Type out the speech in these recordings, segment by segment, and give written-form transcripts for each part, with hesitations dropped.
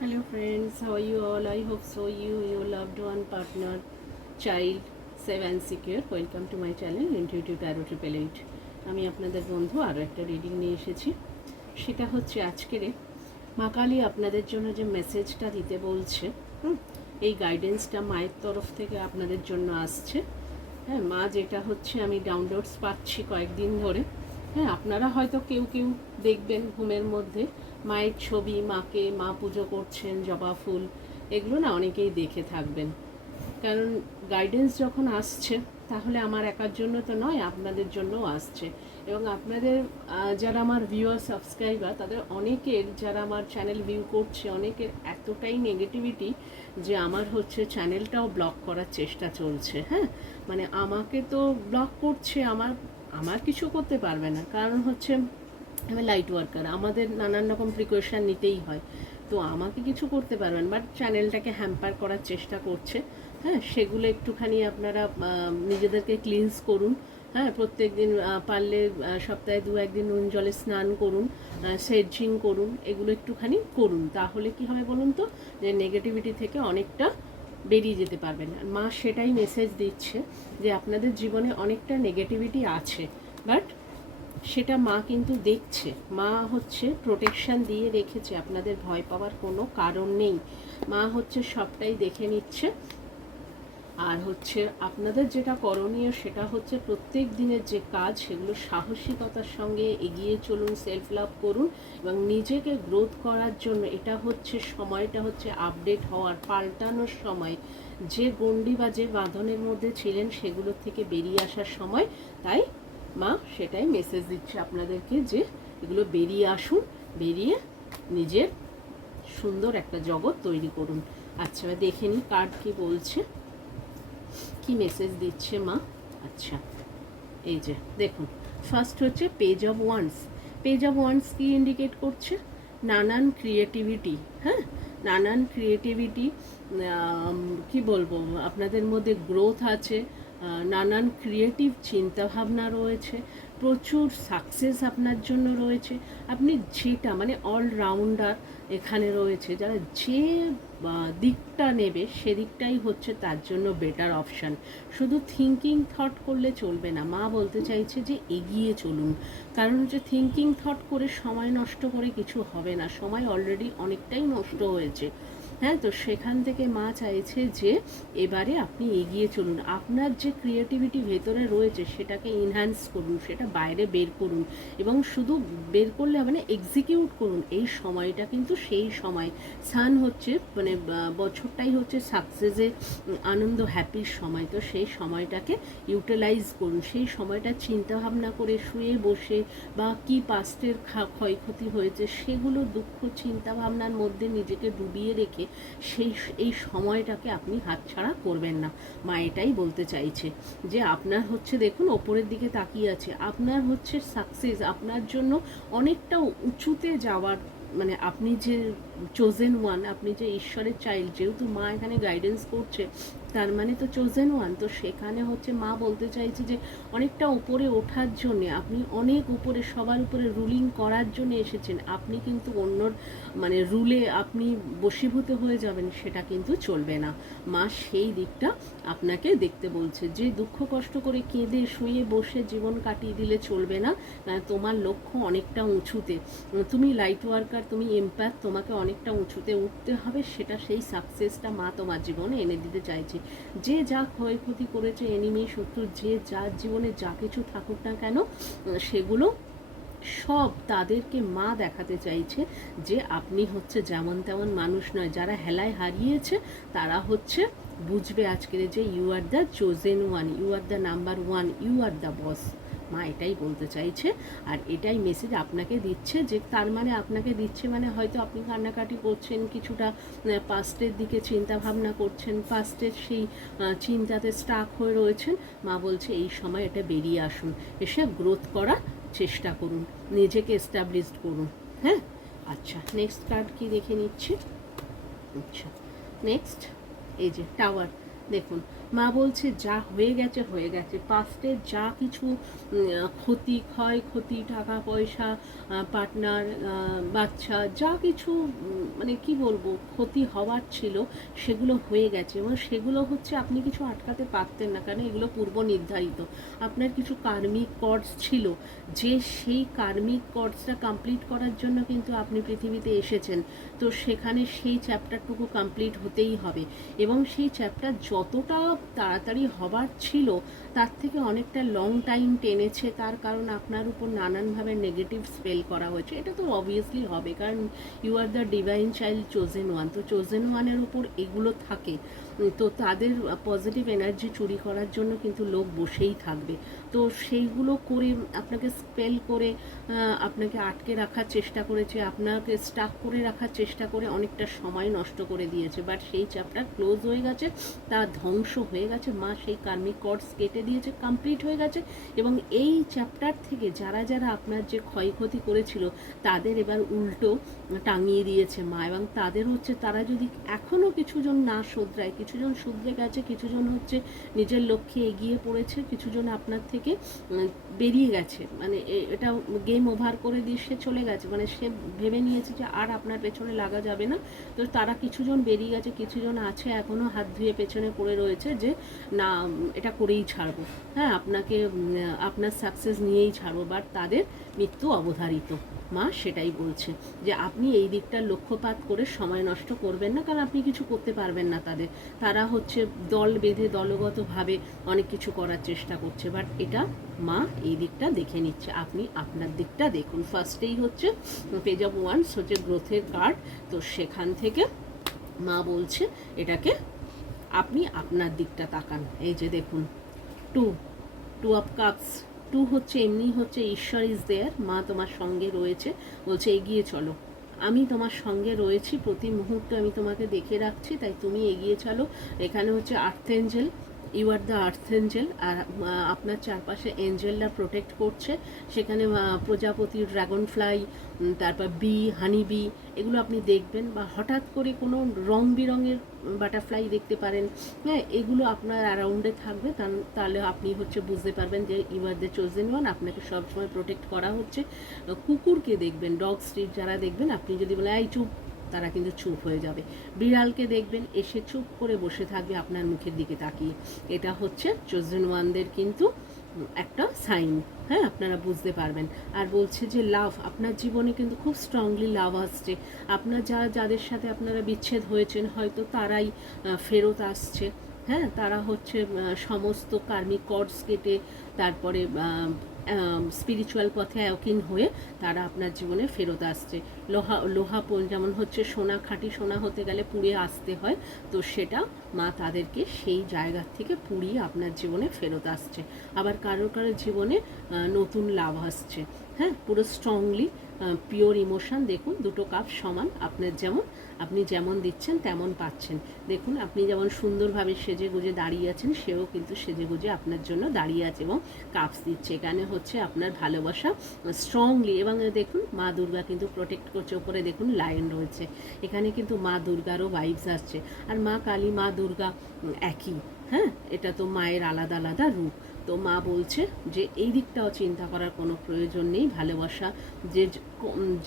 Hello friends, how are you all? I hope so. Your loved one, partner, child, safe and secure. Welcome to my channel Intuitive Tarot Triple 8. আমি আপনাদের বন্ধু আরও একটা reading নিয়ে এসেছি। সেটা হচ্ছে আজকের মা কালী আপনাদের জন্য যে মেসেজটা দিতে বলছে, এই গাইডেন্সটা মায়ের তরফ থেকে আপনাদের জন্য আসছে। হ্যাঁ, মা যেটা হচ্ছে আমি ডাউনলোডস পাচ্ছি কয়েকদিন ধরে। হ্যাঁ, আপনারা হয়তো কেউ কেউ দেখবেন ঘুমের মধ্যে মায়ের ছবি, মাকে মা পুজো করছেন, জবা ফুল, এগুলো না অনেকেই দেখে থাকবেন। কারণ গাইডেন্স যখন আসছে তাহলে আমার একার জন্য তো নয়, আপনাদের জন্যও আসছে। এবং আপনাদের যারা আমার ভিউয়ার সাবস্ক্রাইবার, তাদের অনেকের যারা আমার চ্যানেল ভিউ করছে, অনেকের এতটাই নেগেটিভিটি যে আমার হচ্ছে চ্যানেলটাও ব্লক করার চেষ্টা চলছে। হ্যাঁ, মানে আমাকে তো ব্লক করছে, আমার কিছু করতে পারবে না, কারণ হচ্ছে আমি লাইট ওয়ার্কার, আমাদের নানান রকম প্রিকশন নিতেই হয়, তো আমাকে কিছু করতে পারবেন, বাট চ্যানেলটাকে হ্যাম্পার করার চেষ্টা করছে। হ্যাঁ, সেগুলো একটুখানি আপনারা নিজেদেরকে ক্লিনস করুন। হ্যাঁ, প্রত্যেক দিন পারলে সপ্তাহে 2-1 দিন নুন জলে স্নান করুন, সেজিং করুন, এগুলো একটুখানি করুন, তাহলে কি হবে বলুন তো, যে নেগেটিভিটি থেকে অনেকটা বেরিয়ে যেতে পারবেন। আর মা সেটাই মেসেজ দিচ্ছে যে আপনাদের জীবনে অনেকটা নেগেটিভিটি আছে, বাট সেটা মা কিন্তু দেখছে, মা হচ্ছে প্রোটেকশান দিয়ে রেখেছে, আপনাদের ভয় পাওয়ার কোনো কারণ নেই। মা হচ্ছে সবটাই দেখে নিচ্ছে। আর হচ্ছে আপনাদের যেটা করণীয় সেটা হচ্ছে প্রত্যেক দিনের যে কাজ, সেগুলো সাহসিকতার সঙ্গে এগিয়ে চলুন, সেলফ লাভ করুন এবং নিজেকে গ্রোথ করার জন্য এটা হচ্ছে সময়টা হচ্ছে আপডেট হওয়ার, পাল্টানোর সময়। যে গণ্ডি বা যে বাঁধনের মধ্যে ছিলেন সেগুলোর থেকে বেরিয়ে আসার সময়। তাই মা সেটাই মেসেজ দিচ্ছে আপনাদেরকে যে এগুলো বেরিয়ে আসুন, বেরিয়ে নিজের সুন্দর একটা জগৎ তৈরি করুন। আচ্ছা, দেখে নিই কার্ড কি বলছে, কি মেসেজ দিচ্ছে মা। আচ্ছা, এই যে দেখুন, ফার্স্ট হচ্ছে page of wands. Page of wands কি ইন্ডিকেট করছে? নানান ক্রিয়েটিভিটি। হ্যাঁ, নানান ক্রিয়েটিভিটি, কি বলবো, আপনাদের মধ্যে গ্রোথ আছে, নানান ক্রিয়েটিভ চিন্তাভাবনা রয়েছে, প্রচুর সাকসেস আপনার জন্য রয়েছে। আপনি যেটা মানে অলরাউন্ডার এখানে রয়েছে, যারা যে দিকটা নেবে সেদিকটাই হচ্ছে তার জন্য বেটার অপশান। শুধু থিঙ্কিং থট করলে চলবে না, মা বলতে চাইছে যে এগিয়ে চলুন। কারণ হচ্ছে থিঙ্কিং থট করে সময় নষ্ট করে কিছু হবে না, সময় অলরেডি অনেকটাই নষ্ট হয়েছে। হ্যাঁ, তো সেখান থেকে মা চাইছে যে এবারে আপনি এগিয়ে চলুন, আপনার যে ক্রিয়েটিভিটি ভেতরে রয়েছে সেটাকে ইনহ্যান্স করুন, সেটা বাইরে বের করুন এবং শুধু বের করলে হবে না, এক্সিকিউট করুন। এই সময়টা কিন্তু সেই সময়, সান হচ্ছে মানে বছরটাই হচ্ছে সাকসেসে, আনন্দ, হ্যাপির সময়। তো সেই সময়টাকে ইউটিলাইজ করুন, সেই সময়টা চিন্তাভাবনা করে শুয়ে বসে বা কি পাস্টের ক্ষয়ক্ষতি হয়েছে সেগুলো দুঃখ চিন্তাভাবনার মধ্যে নিজেকে ডুবিয়ে রেখে এই সময়টাকে আপনি হাতছাড়া করবেন না। মা এটাই বলতে চাইছে যে আপনার হচ্ছে, দেখুন ওপরের দিকে তাকিয়ে আছে, আপনার হচ্ছে সাকসেস আপনার জন্য অনেকটা উঁচুতে যাওয়ার, মানে আপনি যে চোজেন ওয়ান, আপনি যে ঈশ্বরের চাইল্ড, যেহেতু মা এখানে গাইডেন্স করছে তার মানে তো চোজেন ওয়ান। তো সেখানে হচ্ছে মা বলতে চাইছে যে অনেকটা উপরে ওঠার জন্যে, আপনি অনেক উপরে, সবার উপরে রুলিং করার জন্য এসেছেন। আপনি কিন্তু অন্যর মানে রুলে আপনি বশীভূত হয়ে যাবেন, সেটা কিন্তু চলবে না। মা সেই দিকটা আপনাকে দেখতে বলছে, যে দুঃখ কষ্ট করে কেঁদে শুয়ে বসে জীবন কাটিয়ে দিলে চলবে না। তোমার লক্ষ্য অনেকটা উঁচুতে, তুমি লাইট ওয়ার্কার, তুমি এমপ্যাথ, তোমাকে অনেকটা উঁচুতে উঠতে হবে, সেটা সেই সাকসেসটা মা তোমার জীবনে এনে দিতে চাইছে। যে যা ক্ষয়ক্ষতি করেছে, এনিমি শত্রু যে যার জীবনে যা কিছু থাকুক না কেন, সেগুলো সব তাদেরকে মা দেখাতে চাইছে যে আপনি হচ্ছে যেমন তেমন মানুষ নয়। যারা হেলায় হারিয়েছে তারা হচ্ছে বুঝবে আজকের যে you are the chosen one, you are the number one, you are the boss. মা এটাই বলতে চাইছে আর এটাই মেসেজ আপনাকে দিচ্ছে। যে তার মানে আপনাকে দিচ্ছে মানে হয়তো আপনি কান্নাকাটি করছেন, কিছুটা পাস্টের দিকে চিন্তা ভাবনা করছেন, পাস্টের সেই চিন্তাতে স্টাক হয়ে রয়েছেন। মা বলছে এই সময় এটা বেরিয়ে আসুন, এসে গ্রোথ করা চেষ্টা করুন, নিজেকে এস্টাবলিশড করুন। হ্যাঁ, আচ্ছা, নেক্সট কার্ড কি দেখে নিচ্ছি। আচ্ছা, নেক্সট এই যে টাওয়ার। দেখুন, মা বলছে যা হয়ে গেছে হয়ে গেছে, পাস্টে যা কিছু ক্ষতি, ক্ষয়ক্ষতি, টাকা পয়সা, পার্টনার, বাচ্চা, যা কিছু মানে কি বলবো ক্ষতি হওয়ার ছিল সেগুলো হয়ে গেছে, এবং সেগুলো হচ্ছে আপনি কিছু আটকাতে পারতেন না, কারণ এগুলো পূর্ব নির্ধারিত। আপনার কিছু কার্মিক কর্ডস ছিল, যে সেই কার্মিক কর্ডসটা কমপ্লিট করার জন্য কিন্তু আপনি পৃথিবীতে এসেছেন। তো সেখানে সেই চ্যাপ্টারটুকু কমপ্লিট হতেই হবে, এবং সেই চ্যাপ্টার যতটা তাড়াতাড়ি হবার ছিল তার থেকে অনেকটা লং টাইম টেনেছে, তার কারণ আপনার উপর নানানভাবে নেগেটিভ স্পেল করা হয়েছে। এটা তো অবভিয়াসলি হবে, কারণ you are the divine child chosen one, তো চোজেন ওয়ানের উপর এগুলো থাকে, তো তাদের পজিটিভ এনার্জি চুরি করার জন্য কিন্তু লোক বসেই থাকবে। তো সেইগুলো করে আপনাকে স্পেল করে আপনাকে আটকে রাখার চেষ্টা করেছে, আপনাকে স্টাক করে রাখার চেষ্টা করে অনেকটা সময় নষ্ট করে দিয়েছে, বাট সেই চ্যাপ্টার ক্লোজ হয়ে গেছে, তা ধ্বংস হয়ে গেছে। মা সেই কার্মিক কর্ডস কেটে দিয়েছে, কমপ্লিট হয়ে গেছে, এবং এই চ্যাপ্টার থেকে যারা যারা আপনার যে ক্ষয়ক্ষতি করেছিল তাদের এবার উল্টো টাঙিয়ে দিয়েছে মা, এবং তাদের হচ্ছে তারা যদি এখনও কিছুজন না শোধরায়, কিছুজন শুধরে গেছে, কিছুজন হচ্ছে নিজের লক্ষ্যে এগিয়ে পড়েছে, কিছুজন আপনার থেকে বেরিয়ে গেছে, মানে এটা গেম ওভার করে দিয়ে সে চলে গেছে, মানে সে ভেবে নিয়েছে যে আর আপনার পেছনে লাগা যাবে না। তো তারা কিছুজন বেরিয়ে গেছে, কিছুজন আছে এখনও হাত ধুয়ে পেছনে পড়ে রয়েছে যে না এটা করেই ছাড়বো, হ্যাঁ আপনাকে আপনার সাকসেস নিয়েই ছাড়বো, বাট তাদের মৃত্যু অবধারিত। মা সেটাই বলছে যে আপনি এই দিকটার লক্ষ্যপাত করে সময় নষ্ট করবেন না, কারণ আপনি কিছু করতে পারবেন না তাদের, তারা হচ্ছে দল বেঁধে দলগতভাবে অনেক কিছু করার চেষ্টা করছে, বাট এটা মা এই দিকটা দেখে নিচ্ছে, আপনি আপনার দিকটা দেখুন। ফার্স্টেই হচ্ছে পেজ অফ ওয়ান্স হচ্ছে গ্রোথের কার্ড, তো সেখান থেকে মা বলছে এটাকে আপনি আপনার দিকটা তাকান। এই যে দেখুন টু অফ কাপস, টু হচ্ছে এমনি হচ্ছে ঈশ্বর ইজ দেয়ার, মা তোমার সঙ্গে রয়েছে, বলছে এগিয়ে চলো, আমি তোমার সঙ্গে রয়েছি, প্রতি মুহূর্তে আমি তোমাকে দেখে রাখছি, তাই তুমি এগিয়ে চলো। এখানে হচ্ছে earth angel, you are the earth angel, আর আপনার চারপাশে এঞ্জেলরা প্রোটেক্ট করছে, সেখানে প্রজাপতি, ড্রাগন ফ্লাই, তারপর বি, হানি বি, এগুলো আপনি দেখবেন, বা হঠাৎ করে কোনো রং বেরঙের বাটারফ্লাই দেখতে পারেন, হ্যাঁ এগুলো আপনার অ্যারাউন্ডে থাকবে, তাহলে আপনি হচ্ছে বুঝতে পারবেন যে you are the chosen one, আপনাকে সবসময় প্রোটেক্ট করা হচ্ছে। কুকুরকে দেখবেন, ডগ স্ট্রিট যারা দেখবেন, আপনি যদি বলেন এই চুপ, তারা কিন্তু চুপ হয়ে যাবে। বিড়ালকে দেখবেন এসে চুপ করে বসে থাকবে আপনার মুখের দিকে তাকিয়ে, এটা হচ্ছে চোজেন ওয়ানদের কিন্তু একটা সাইন, হ্যাঁ আপনারা বুঝতে পারবেন। আর বলছে যে লাভ, আপনার জীবনে কিন্তু খুব স্ট্রংলি লাভ আসছে, আপনার যাদের সাথে আপনারা বিচ্ছেদ হয়েছেন হয়তো তারাই ফেরত আসছে, হ্যাঁ তারা হচ্ছে সমস্ত কার্মিক কর্ডস কেটে তারপরে স্পিরিচুয়াল পথে অকিন হয়ে তারা আপনার জীবনে ফেরত আসছে। লোহা যেমন হচ্ছে সোনা, খাঁটি সোনা হতে গেলে পুড়ে আসতে হয়, তো সেটা মা তাদেরকে সেই জায়গা থেকে পুড়িয়ে আপনার জীবনে ফেরত আসছে। আবার কারোর জীবনে নতুন লাভ আসছে, হ্যাঁ পুরো স্ট্রংলি পিওর ইমোশন। দেখুন দুটো কাপ সমান, আপনি যেমন দিচ্ছেন তেমন পাচ্ছেন। দেখুন আপনি যেমন সুন্দরভাবে সেজে গুজে দাঁড়িয়ে আছেন, সেও কিন্তু সেজে গুজে আপনার জন্য দাঁড়িয়ে আছে এবং কাপস দিচ্ছে। এখানে হচ্ছে আপনার ভালোবাসা স্ট্রংলি, এবং দেখুন মা দুর্গা কিন্তু প্রোটেক্ট করছে, ওপরে দেখুন লায়ন রয়েছে, এখানে কিন্তু মা দুর্গারও ভাইবস আসছে। আর মা কালী, মা দুর্গা একই, হ্যাঁ এটা তো মায়ের আলাদা আলাদা রূপ। তো মা বলছে যে এই দিকটাও চিন্তা করার কোনো প্রয়োজন নেই, ভালোবাসা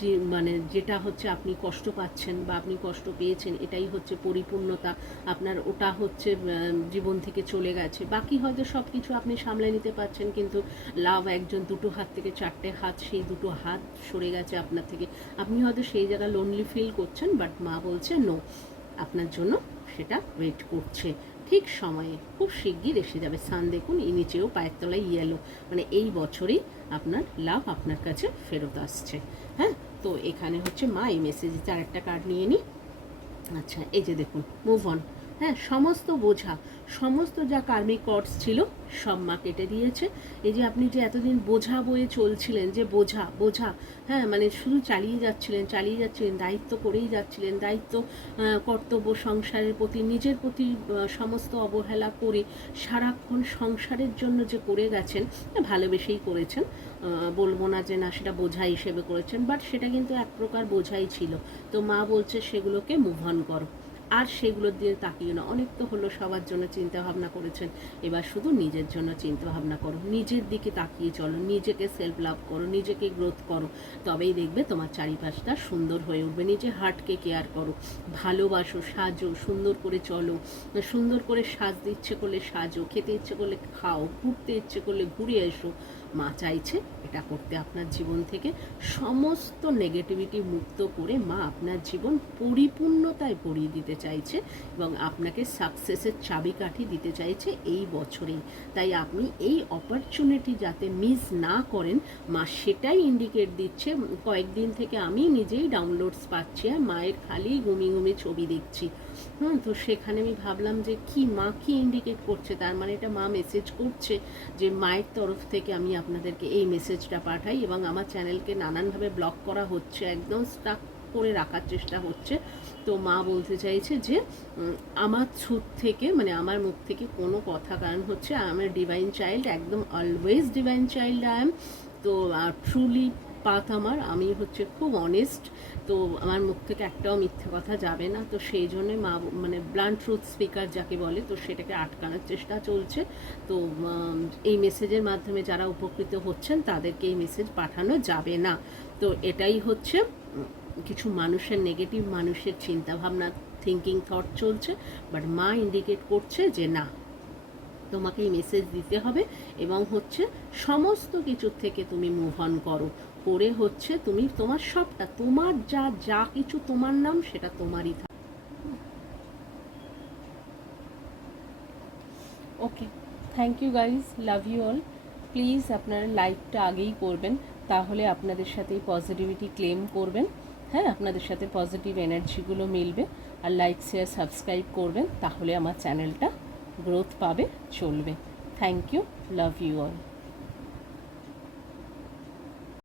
যে মানে যেটা হচ্ছে আপনি কষ্ট পাচ্ছেন বা আপনি কষ্ট পেয়েছেন এটাই হচ্ছে পরিপূর্ণতা আপনার, ওটা হচ্ছে জীবন থেকে চলে গেছে, বাকি হয়তো সব কিছু আপনি সামলে নিতে পারছেন, কিন্তু লাভ একজন দুটো হাত থেকে চারটে হাত, সেই দুটো হাত সরে গেছে আপনার থেকে, আপনি হয়তো সেই জায়গায় লোনলি ফিল করছেন, বাট মা বলছে নো, আপনার জন্য সেটা ওয়েট করছে, ঠিক সময়ে খুব শিগগির এসে যাবে। সান দেখুন এই নিচেও পায়ের তলায় ইয়েলো, মানে এই বছরই আপনার লাভ আপনার কাছে ফেরত আসছে। হ্যাঁ তো এখানে হচ্ছে মা এই মেসেজে আরেকটা কার্ড নিয়ে নিই। আচ্ছা এই যে দেখুন মুভ অন, হ্যাঁ সমস্ত বোঝা, সমস্ত যা কার্মিক কর্ডস ছিল সব মা কেটে দিয়েছে। এই যে আপনি যে এতদিন বোঝা বয়ে চলছিলেন, যে বোঝা, হ্যাঁ মানে শুধু চালিয়ে যাচ্ছিলেন, দায়িত্ব করেই যাচ্ছিলেন, দায়িত্ব কর্তব্য সংসারের প্রতি, নিজের প্রতি সমস্ত অবহেলা করে সারাক্ষণ সংসারের জন্য যে করে গেছেন, ভালোবেসেই করেছেন, বলবো না যে না সেটা বোঝা হিসেবে করেছেন, বাট সেটা কিন্তু এক প্রকার বোঝাই ছিল। তো মা বলছে সেগুলোকে মুভ অন করো, আর সেগুলোর দিয়ে তাকিয়ে না। অনেক তো হলো, সবার জন্য চিন্তা ভাবনা করেছেন, এবার শুধু নিজের জন্য চিন্তা ভাবনা করো, নিজের দিকে তাকিয়ে চলো, নিজেকে সেলফ লাভ করো, নিজেকে গ্রোথ করো, তবেই দেখবে তোমার চারিপাশটা সুন্দর হয়ে উঠবে। নিজে হার্টকে কেয়ার করো, ভালোবাসো, সাজো, সুন্দর করে চলো, সুন্দর করে সাজতে ইচ্ছে করলে সাজো, খেতে ইচ্ছে করলে খাও, ঘুরতে ইচ্ছে করলে ঘুরে এসো। মা চাইছে এটা করতে আপনার জীবন থেকে সমস্ত নেগেটিভিটি মুক্ত করে মা আপনার জীবন পরিপূর্ণতায় ভরিয়ে দিতে চাইছে এবং আপনাকে সাকসেসের চাবিকাঠি দিতে চাইছে এই বছরেই। তাই আপনি এই অপরচুনিটি যাতে মিস না করেন, মা সেটাই ইন্ডিকেট দিচ্ছে। কয়েকদিন থেকে আমি নিজেই ডাউনলোডস পাচ্ছি, আর মায়ের খালি ঘুমিয়ে ছবি দেখছি। তো সেখানে আমি ভাবলাম যে কি মা কি ইন্ডিকেট করছে, তার মানে এটা মা মেসেজ করছে যে মায়ের তরফ থেকে আমি আপনাদেরকে এই মেসেজটা পাঠাই। এবং আমার চ্যানেলকে নানানভাবে ব্লক করা হচ্ছে, একদম স্টাক করে রাখার চেষ্টা হচ্ছে। তো মা বলতে চাইছে যে আমার ছুট থেকে, মানে আমার মুখ থেকে কোনো কথা, কারণ হচ্ছে আমার ডিভাইন চাইল্ড, একদম always divine child I am. তো ট্রুলি পাথ আমার, আমি হচ্ছে খুব অনেস্ট, তো আমার মুখ থেকে একটাও মিথ্যে কথা যাবে না। তো সেই জন্যে মা মানে ব্লান্ট ট্রুথ স্পিকার যাকে বলে, তো সেটাকে আটকানোর চেষ্টা চলছে। তো এই মেসেজের মাধ্যমে যারা উপকৃত হচ্ছেন তাদেরকে এই মেসেজ পাঠানো যাবে না। তো এটাই হচ্ছে কিছু মানুষের, নেগেটিভ মানুষের চিন্তাভাবনা, থিঙ্কিং থট চলছে, বাট মা ইন্ডিকেট করছে যে না, তোমাকে এই মেসেজ দিতে হবে এবং হচ্ছে সমস্ত কিছুর থেকে তুমি মুভ অন করো, করে হচ্ছে তুমি তোমার সবটা, তোমার যা যা কিছু তোমার নাম সেটা তোমারই থাকে। Okay, thank you guys, love you all. Please আপনারা লাইকটা আগেই করবেন, তাহলে আপনাদের সাথে পজিটিভিটি ক্লেম করবেন। হ্যাঁ, আপনাদের সাথে পজিটিভ এনার্জিগুলো মিলবে। আর লাইক, শেয়ার, সাবস্ক্রাইব করবেন, তাহলে আমার চ্যানেলটা গ্রোথ পাবে, চলবে। Thank you, love you all.